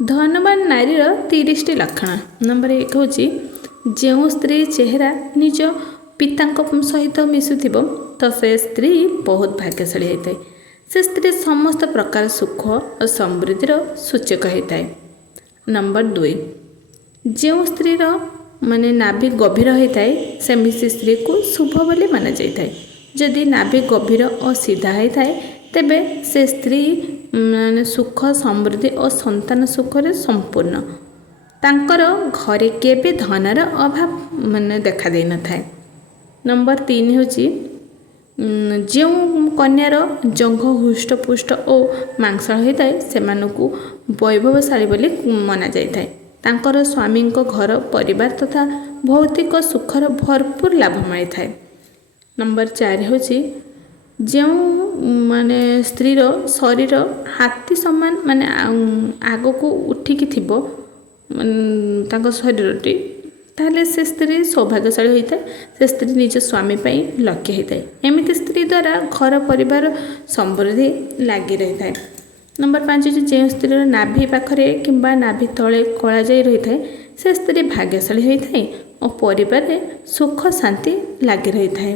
ଧନବାନ ନାରୀର 30ଟି ଲକ୍ଷଣ। ନମ୍ବର 1 ହେଉଛି ଯେଉଁ ସ୍ତ୍ରୀ ଚେହେରା ନିଜ ପିତାଙ୍କ ସହିତ ମିଶୁଥିବ ତ ସେ ସ୍ତ୍ରୀ ବହୁତ ଭାଗ୍ୟଶାଳୀ ହୋଇଥାଏ। ସେ ସ୍ତ୍ରୀ ସମସ୍ତ ପ୍ରକାର ସୁଖ ଓ ସମୃଦ୍ଧିର ସୂଚକ ହୋଇଥାଏ। ନମ୍ବର 2 ଯେଉଁ ସ୍ତ୍ରୀର ନାଭି ଗଭୀର ହୋଇଥାଏ ସେମିତି ସ୍ତ୍ରୀକୁ ଶୁଭ ବୋଲି ମନାଯାଇଥାଏ। ଯଦି ନାଭି ଗଭୀର ଓ ସିଧା ହୋଇଥାଏ ତେବେ ସେ ସ୍ତ୍ରୀ ସୁଖ ସମୃଦ୍ଧି ଓ ସନ୍ତାନ ସୁଖରେ ସମ୍ପୂର୍ଣ୍ଣ। ତାଙ୍କର ଘରେ କେବେ ଧନର ଅଭାବ ଦେଖା ଦେଇନଥାଏ। ନମ୍ବର 3 ହେଉଛି ଯେଉଁ କନ୍ୟାର ଜଙ୍ଘ ହୃଷ୍ଟପୁଷ୍ଟ ଓ ମାଂସଳ ହୋଇଥାଏ ସେମାନଙ୍କୁ ବୈଭବଶାଳୀ ବୋଲି ମନାଯାଇଥାଏ। ତାଙ୍କର ସ୍ୱାମୀଙ୍କ ଘର ପରିବାର ତଥା ଭୌତିକ ସୁଖର ଭରପୁର ଲାଭ ମିଳିଥାଏ। ନମ୍ବର 4 ହେଉଛି ଯେଉଁ ସ୍ତ୍ରୀର ଶରୀର ହାତୀ ସମାନ ଆଗକୁ ଉଠିକି ଥିବ ତାଙ୍କ ଶରୀରଟି ତାହେଲେ ସେ ସ୍ତ୍ରୀ ସୌଭାଗ୍ୟଶାଳୀ ହୋଇଥାଏ। ସେ ସ୍ତ୍ରୀ ନିଜ ସ୍ୱାମୀ ପାଇଁ ଲକ୍ଷ୍ୟ ହୋଇଥାଏ। ଏମିତି ସ୍ତ୍ରୀ ଦ୍ୱାରା ଘର ପରିବାର ସମୃଦ୍ଧି ଲାଗି ରହିଥାଏ। ନମ୍ବର 5 ହେଉଛି ଯେଉଁ ସ୍ତ୍ରୀର ନାଭି ପାଖରେ କିମ୍ବା ନାଭି ତଳେ କଳା ଯାଇ ରହିଥାଏ ସେ ସ୍ତ୍ରୀ ଭାଗ୍ୟଶାଳୀ ହୋଇଥାଏ ଓ ପରିବାରରେ ସୁଖ ଶାନ୍ତି ଲାଗି ରହିଥାଏ।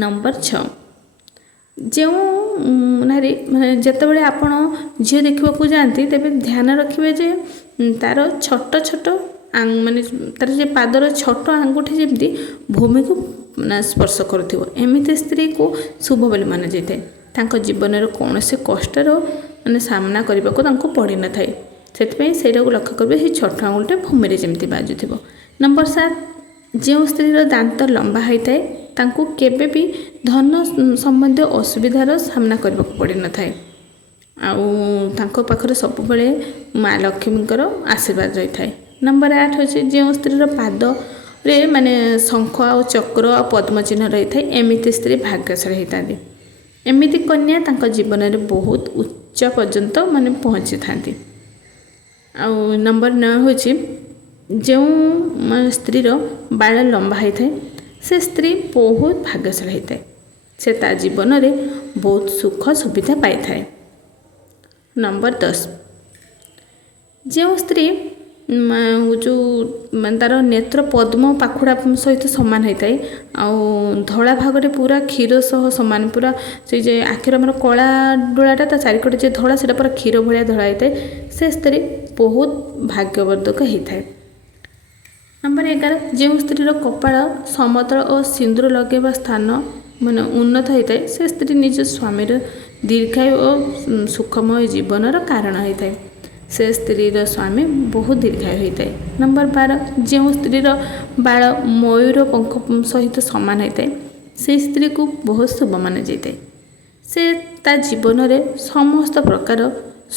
ନମ୍ବର 6 ଯେଉଁ ନାରୀ ଯେତେବେଳେ ଆପଣ ଝିଅ ଦେଖିବାକୁ ଯାଆନ୍ତି ତେବେ ଧ୍ୟାନ ରଖିବେ ଯେ ତାର ଛୋଟ ଛୋଟ ତାର ଯେ ପାଦର ଛୋଟ ଆଙ୍ଗୁଠି ଯେମିତି ଭୂମିକୁ ସ୍ପର୍ଶ କରୁଥିବ ଏମିତି ସ୍ତ୍ରୀକୁ ଶୁଭ ବୋଲି ମନାଯାଇଥାଏ। ତାଙ୍କ ଜୀବନରେ କୌଣସି କଷ୍ଟର ସାମ୍ନା କରିବାକୁ ତାଙ୍କୁ ପଡ଼ିନଥାଏ। ସେଥିପାଇଁ ସେଇଟାକୁ ଲକ୍ଷ୍ୟ କରିବେ ସେ ଛୋଟ ଆଙ୍ଗୁଠିଟା ଭୂମିରେ ଯେମିତି ବାଜୁଥିବ। ନମ୍ବର 7 ଯେଉଁ ସ୍ତ୍ରୀର ଦାନ୍ତ ଲମ୍ବା ହୋଇଥାଏ ତାଙ୍କୁ କେବେ ବି ଧନ ସମ୍ବନ୍ଧୀୟ ଅସୁବିଧାର ସାମ୍ନା କରିବାକୁ ପଡ଼ିନଥାଏ ଆଉ ତାଙ୍କ ପାଖରେ ସବୁବେଳେ ମା ଲକ୍ଷ୍ମୀଙ୍କର ଆଶୀର୍ବାଦ ରହିଥାଏ। ନମ୍ବର 8 ହେଉଛି ଯେଉଁ ସ୍ତ୍ରୀର ପାଦରେ ଶଙ୍ଖ ଆଉ ଚକ୍ର ଆଉ ପଦ୍ମ ଚିହ୍ନ ରହିଥାଏ ଏମିତି ସ୍ତ୍ରୀ ଭାଗ୍ୟଶାଳୀ ହୋଇଥାନ୍ତି। ଏମିତି କନ୍ୟା ତାଙ୍କ ଜୀବନରେ ବହୁତ ଉଚ୍ଚ ପର୍ଯ୍ୟନ୍ତ ପହଞ୍ଚିଥାନ୍ତି। ଆଉ ନମ୍ବର 9 ହେଉଛି ଯେଉଁ ସ୍ତ୍ରୀର ବାଳ ଲମ୍ବା ହୋଇଥାଏ ସେ ସ୍ତ୍ରୀ ବହୁତ ଭାଗ୍ୟଶାଳୀ ହୋଇଥାଏ। ସେ ତା ଜୀବନରେ ବହୁତ ସୁଖ ସୁବିଧା ପାଇଥାଏ। ନମ୍ବର 10 ଯେଉଁ ସ୍ତ୍ରୀ ତାର ନେତ୍ର ପଦ୍ମ ପାଖୁଡ଼ା ସହିତ ସମାନ ହୋଇଥାଏ ଆଉ ଧଳା ଭାଗରେ ପୁରା କ୍ଷୀର ସହ ସମାନ ପୁରା ସେଇ ଯେ ଆଖିର ଆମର କଳା ଡୋଳାଟା ତା ଚାରିକଟେ ଯେ ଧଳା ସେଇଟା ପୁରା କ୍ଷୀର ଭଳିଆ ଧଳା ହୋଇଥାଏ ସେ ସ୍ତ୍ରୀ ବହୁତ ଭାଗ୍ୟବର୍ଦ୍ଧକ ହୋଇଥାଏ। ନମ୍ବର 11 ଯେଉଁ ସ୍ତ୍ରୀର କପାଳ ସମତଳ ଓ ସିନ୍ଦୁର ଲଗାଇବା ସ୍ଥାନ ଉନ୍ନତ ହୋଇଥାଏ ସେ ସ୍ତ୍ରୀ ନିଜ ସ୍ୱାମୀର ଦୀର୍ଘାୟୁ ଓ ସୁଖମୟ ଜୀବନର କାରଣ ହୋଇଥାଏ। ସେ ସ୍ତ୍ରୀର ସ୍ୱାମୀ ବହୁତ ଦୀର୍ଘାୟୁ ହୋଇଥାଏ। ନମ୍ବର 12 ଯେଉଁ ସ୍ତ୍ରୀର ବାଳ ମୟୂର ପଙ୍କ ସହିତ ସମାନ ହୋଇଥାଏ ସେହି ସ୍ତ୍ରୀକୁ ବହୁତ ଶୁଭ ମନାଯାଇଥାଏ। ସେ ତା ଜୀବନରେ ସମସ୍ତ ପ୍ରକାର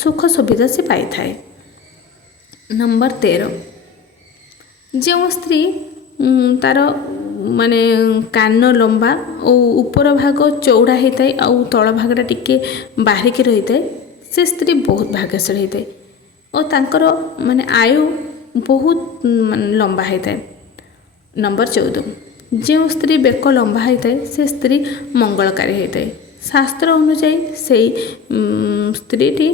ସୁଖ ସୁବିଧା ସେ ପାଇଥାଏ। ନମ୍ବର 13 ଯେଉଁ ସ୍ତ୍ରୀ ତାର କାନ ଲମ୍ବା ଓ ଉପର ଭାଗ ଚଉଡ଼ା ହୋଇଥାଏ ଆଉ ତଳ ଭାଗଟା ଟିକେ ବାହାରିକି ରହିଥାଏ ସେ ସ୍ତ୍ରୀ ବହୁତ ଭାଗ୍ୟଶାଳୀ ହୋଇଥାଏ ଓ ତାଙ୍କର ଆୟୁ ବହୁତ ଲମ୍ବା ହୋଇଥାଏ। ନମ୍ବର 14 ଯେଉଁ ସ୍ତ୍ରୀ ବେକ ଲମ୍ବା ହୋଇଥାଏ ସେ ସ୍ତ୍ରୀ ମଙ୍ଗଳକାରୀ ହୋଇଥାଏ। ଶାସ୍ତ୍ର ଅନୁଯାୟୀ ସେଇ ସ୍ତ୍ରୀଟି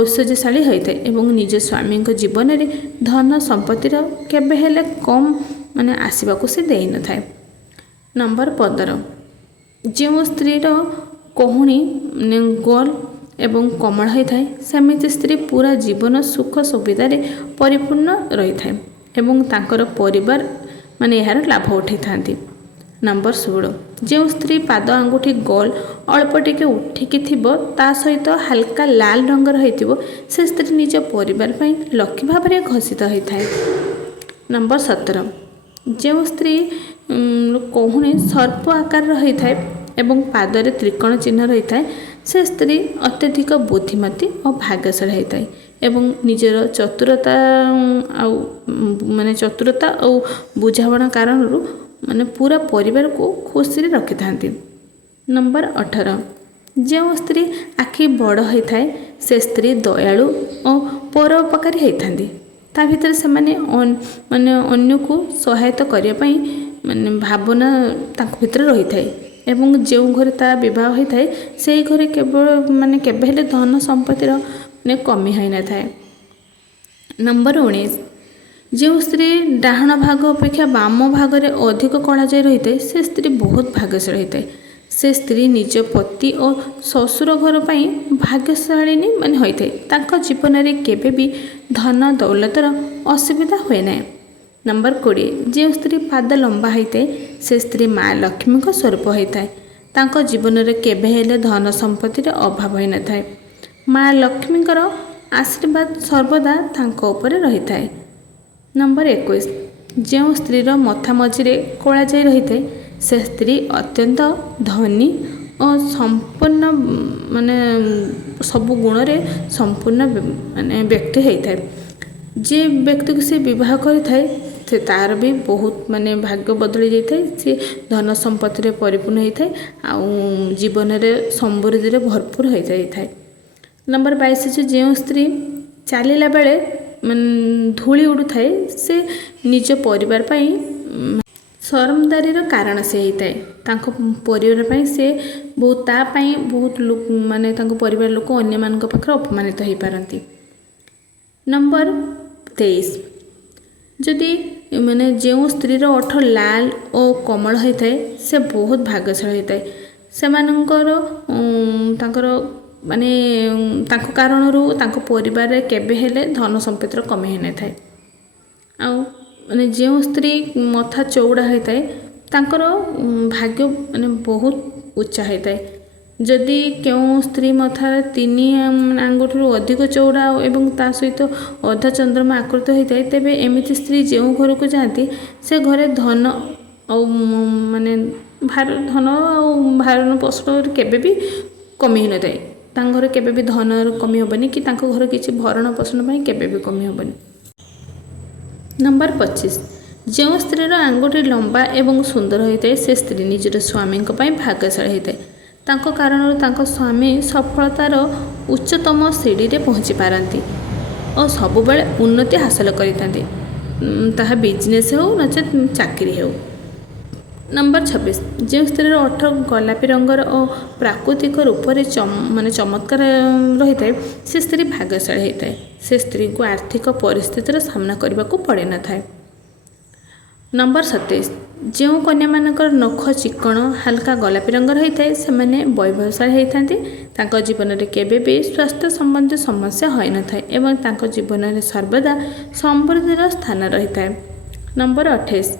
ଐଶ୍ୱର୍ଯ୍ୟଶାଳୀ ହୋଇଥାଏ ଏବଂ ନିଜ ସ୍ୱାମୀଙ୍କ ଜୀବନରେ ଧନ ସମ୍ପତ୍ତିର କେବେ ହେଲେ କମ୍ ଆସିବାକୁ ସେ ଦେଇନଥାଏ। ନମ୍ବର 15 ଯେଉଁ ସ୍ତ୍ରୀର କହୁଣୀ ଗୋଲ ଏବଂ କୋମଳ ହୋଇଥାଏ ସେମିତି ସ୍ତ୍ରୀ ପୁରା ଜୀବନ ସୁଖ ସୁବିଧାରେ ପରିପୂର୍ଣ୍ଣ ରହିଥାଏ ଏବଂ ତାଙ୍କର ପରିବାର ଏହାର ଲାଭ ଉଠାଇଥାନ୍ତି। ନମ୍ବର 16 ଯେଉଁ ସ୍ତ୍ରୀ ପାଦ ଆଙ୍ଗୁଠି ଗୋଲ ଅଳ୍ପ ଟିକେ ଉଠିକି ଥିବ ତା ସହିତ ହାଲକା ଲାଲ ରଙ୍ଗର ହୋଇଥିବ ସେ ସ୍ତ୍ରୀ ନିଜ ପରିବାର ପାଇଁ ଲକ୍ଷ୍ମୀ ଭାବରେ ଘୋଷିତ ହୋଇଥାଏ। ନମ୍ବର 17 ଯେଉଁ ସ୍ତ୍ରୀ କହୁଣୀ ସର୍ପ ଆକାରର ହୋଇଥାଏ ଏବଂ ପାଦରେ ତ୍ରିକୋଣ ଚିହ୍ନ ରହିଥାଏ ସେ ସ୍ତ୍ରୀ ଅତ୍ୟଧିକ ବୁଦ୍ଧିମତୀ ଓ ଭାଗ୍ୟଶାଳୀ ହୋଇଥାଏ ଏବଂ ନିଜର ଚତୁରତା ଆଉ ବୁଝାମଣା କାରଣରୁ ପୁରା ପରିବାରକୁ ଖୁସିରେ ରଖିଥାନ୍ତି। ନମ୍ବର 18 ଯେଉଁ ସ୍ତ୍ରୀ ଆଖି ବଡ଼ ହୋଇଥାଏ ସେ ସ୍ତ୍ରୀ ଦୟାଳୁ ଓ ପରୋପକାରୀ ହୋଇଥାନ୍ତି। ତା ଭିତରେ ସେମାନେ ଅନ୍ୟକୁ ସହାୟତା କରିବା ପାଇଁ ଭାବନା ତାଙ୍କ ଭିତରେ ରହିଥାଏ ଏବଂ ଯେଉଁ ଘରେ ତା ବିବାହ ହୋଇଥାଏ ସେହି ଘରେ କେବଳ କେବେ ହେଲେ ଧନ ସମ୍ପତ୍ତିର ମାନେ କମି ହୋଇନଥାଏ। ନମ୍ବର 19, ଯେଉଁ ସ୍ତ୍ରୀ ଡାହାଣ ଭାଗ ଅପେକ୍ଷା ବାମ ଭାଗରେ ଅଧିକ କଳାଜାଇ ରହିଥାଏ ସେ ସ୍ତ୍ରୀ ବହୁତ ଭାଗ୍ୟଶାଳୀ ହୋଇଥାଏ। ସେ ସ୍ତ୍ରୀ ନିଜ ପତି ଓ ଶ୍ୱଶୁର ଘର ପାଇଁ ଭାଗ୍ୟଶାଳିନୀ ମାନେ ହୋଇଥାଏ। ତାଙ୍କ ଜୀବନରେ କେବେ ବି ଧନ ଦୌଲତର ଅସୁବିଧା ହୁଏ ନାହିଁ। ନମ୍ବର 20, ଯେଉଁ ସ୍ତ୍ରୀ ପାଦ ଲମ୍ବା ହୋଇଥାଏ ସେ ସ୍ତ୍ରୀ ମା ଲକ୍ଷ୍ମୀଙ୍କ ସ୍ୱରୂପ ହୋଇଥାଏ। ତାଙ୍କ ଜୀବନରେ କେବେ ହେଲେ ଧନ ସମ୍ପତ୍ତିର ଅଭାବ ହୋଇନଥାଏ। ମା ଲକ୍ଷ୍ମୀଙ୍କର ଆଶୀର୍ବାଦ ସର୍ବଦା ତାଙ୍କ ଉପରେ ରହିଥାଏ। ନମ୍ବର 21, ଯେଉଁ ସ୍ତ୍ରୀର ମଥା ମଝିରେ କଳାଜାଇ ରହିଥାଏ ସେ ସ୍ତ୍ରୀ ଅତ୍ୟନ୍ତ ଧନୀ ଓ ସମ୍ପୂର୍ଣ୍ଣ ମାନେ ସବୁ ଗୁଣରେ ସମ୍ପୂର୍ଣ୍ଣ ମାନେ ବ୍ୟକ୍ତି ହୋଇଥାଏ। ଯେ ବ୍ୟକ୍ତିକୁ ସେ ବିବାହ କରିଥାଏ ସେ ତା'ର ବି ବହୁତ ମାନେ ଭାଗ୍ୟ ବଦଳି ଯାଇଥାଏ। ସେ ଧନ ସମ୍ପତ୍ତିରେ ପରିପୂର୍ଣ୍ଣ ହୋଇଥାଏ ଆଉ ଜୀବନରେ ସମୃଦ୍ଧିରେ ଭରପୁର ହୋଇଯାଇଥାଏ। ନମ୍ବର 22, ଯେଉଁ ସ୍ତ୍ରୀ ଚାଲିଲା ବେଳେ ଧୂଳି ଉଡ଼ୁଥାଏ ସେ ନିଜ ପରିବାର ପାଇଁ ଶରମଦାରୀର କାରଣ ସେ ହୋଇଥାଏ। ତାଙ୍କ ପରିବାର ପାଇଁ ସେ ବହୁତ ତା ପାଇଁ ବହୁତ ମାନେ ତାଙ୍କ ପରିବାର ଲୋକ ଅନ୍ୟମାନଙ୍କ ପାଖରେ ଅପମାନିତ ହୋଇପାରନ୍ତି। ନମ୍ବର 23, ଯଦି ମାନେ ଯେଉଁ ସ୍ତ୍ରୀର ଓଠ ଲାଲ ଓ କୋମଳ ହୋଇଥାଏ ସେ ବହୁତ ଭାଗ୍ୟଶାଳୀ ହୋଇଥାଏ। ସେମାନଙ୍କର ତାଙ୍କର ମାନେ ତାଙ୍କ କାରଣରୁ ତାଙ୍କ ପରିବାରରେ କେବେ ହେଲେ ଧନ ସମ୍ପତ୍ତିର କମି ହୋଇନଥାଏ। ଆଉ ମାନେ ଯେଉଁ ସ୍ତ୍ରୀ ମଥା ଚଉଡ଼ା ହୋଇଥାଏ ତାଙ୍କର ଭାଗ୍ୟ ମାନେ ବହୁତ ଉଚ୍ଚା ହୋଇଥାଏ। ଯଦି କେଉଁ ସ୍ତ୍ରୀ ମଥା 3 ଆଙ୍ଗୁଠିରୁ ଅଧିକ ଚଉଡ଼ା ଏବଂ ତା ସହିତ ଅଧା ଚନ୍ଦ୍ରମା ଆକୃତ ହୋଇଥାଏ ତେବେ ଏମିତି ସ୍ତ୍ରୀ ଯେଉଁ ଘରକୁ ଯାଆନ୍ତି ସେ ଘରେ ଧନ ଆଉ ମାନେ ଧନ ଆଉ ଭରଣ ପୋଷଣ କେବେ ବି କମି ହୋଇନଥାଏ। ତାଙ୍କ ଘରେ କେବେ ବି ଧନର କମି ହେବନି କି ତାଙ୍କ ଘରେ କିଛି ଭରଣ ପୋଷଣ ପାଇଁ କେବେ ବି କମି ହେବନି। ନମ୍ବର 25, ଯେଉଁ ସ୍ତ୍ରୀର ଆଙ୍ଗୁଠି ଲମ୍ବା ଏବଂ ସୁନ୍ଦର ହୋଇଥାଏ ସେ ସ୍ତ୍ରୀ ନିଜର ସ୍ୱାମୀଙ୍କ ପାଇଁ ଭାଗ୍ୟଶାଳୀ ହୋଇଥାଏ। ତାଙ୍କ କାରଣରୁ ତାଙ୍କ ସ୍ୱାମୀ ସଫଳତାର ଉଚ୍ଚତମ ସିଡ଼ିରେ ପହଞ୍ଚି ପାରନ୍ତି ଓ ସବୁବେଳେ ଉନ୍ନତି ହାସଲ କରିଥାନ୍ତି, ତାହା ବିଜନେସ୍ ହେଉ ନଚେତ୍ ଚାକିରି ହେଉ। ନମ୍ବର 26, ଯେଉଁ ସ୍ତ୍ରୀର ଓଠ ଗୋଲାପୀ ରଙ୍ଗର ଓ ପ୍ରାକୃତିକ ରୂପରେ ମାନେ ଚମତ୍କାର ରହିଥାଏ ସେ ସ୍ତ୍ରୀ ଭାଗ୍ୟଶାଳୀ ହୋଇଥାଏ। ସେ ସ୍ତ୍ରୀଙ୍କୁ ଆର୍ଥିକ ପରିସ୍ଥିତିର ସାମ୍ନା କରିବାକୁ ପଡ଼ିନଥାଏ। ନମ୍ବର 27, ଯେଉଁ କନ୍ୟାମାନଙ୍କର ନଖ ଚିକ୍କଣ ହାଲକା ଗୋଲାପୀ ରଙ୍ଗର ହୋଇଥାଏ ସେମାନେ ବୈଭବଶାଳୀ ହୋଇଥାନ୍ତି। ତାଙ୍କ ଜୀବନରେ କେବେ ବି ସ୍ୱାସ୍ଥ୍ୟ ସମ୍ବନ୍ଧୀୟ ସମସ୍ୟା ହୋଇନଥାଏ ଏବଂ ତାଙ୍କ ଜୀବନରେ ସର୍ବଦା ସମୃଦ୍ଧିର ସ୍ଥାନ ରହିଥାଏ। ନମ୍ବର 28,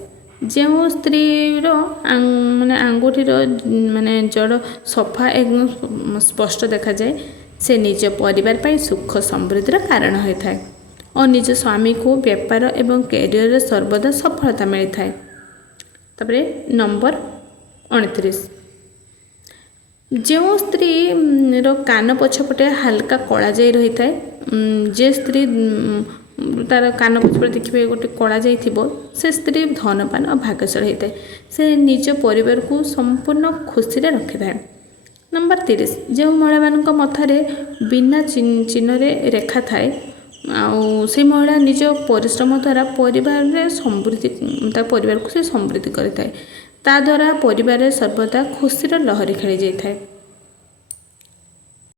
ଯେଉଁ ସ୍ତ୍ରୀର ମାନେ ଆଙ୍ଗୁଠିର ମାନେ ଜଡ଼ ସଫା ଏବଂ ସ୍ପଷ୍ଟ ଦେଖାଯାଏ ସେ ନିଜ ପରିବାର ପାଇଁ ସୁଖ ସମୃଦ୍ଧିର କାରଣ ହୋଇଥାଏ ଓ ନିଜ ସ୍ୱାମୀକୁ ବେପାର ଏବଂ କ୍ୟାରିୟରରେ ସର୍ବଦା ସଫଳତା ମିଳିଥାଏ। ତାପରେ ନମ୍ବର 29, ଯେଉଁ ସ୍ତ୍ରୀର କାନ ପଛପଟେ ହାଲକା କଳାଜାଇ ରହିଥାଏ ଯେ ସ୍ତ୍ରୀ ତାର କାନ ପଛପଟେ ଦେଖିବେ ଗୋଟେ କଳାଜାଇ ଥିବ ସେ ସ୍ତ୍ରୀ ଧନବାନ ଓ ଭାଗ୍ୟଶାଳୀ ହୋଇଥାଏ। ସେ ନିଜ ପରିବାରକୁ ସମ୍ପୂର୍ଣ୍ଣ ଖୁସିରେ ରଖିଥାଏ। ନମ୍ବର 30, ଯେଉଁ ମହିଳାମାନଙ୍କ ମଥାରେ ବିନା ଚିହ୍ନରେ ରେଖା ଥାଏ ଆଉ ସେ ମହିଳା ନିଜ ପରିଶ୍ରମ ଦ୍ୱାରା ପରିବାରରେ ସମୃଦ୍ଧି ତା ପରିବାରକୁ ସେ ସମୃଦ୍ଧି କରିଥାଏ। ତା ଦ୍ୱାରା ପରିବାରରେ ସର୍ବଦା ଖୁସିର ଲହରୀ ଖେଳି ଯାଇଥାଏ।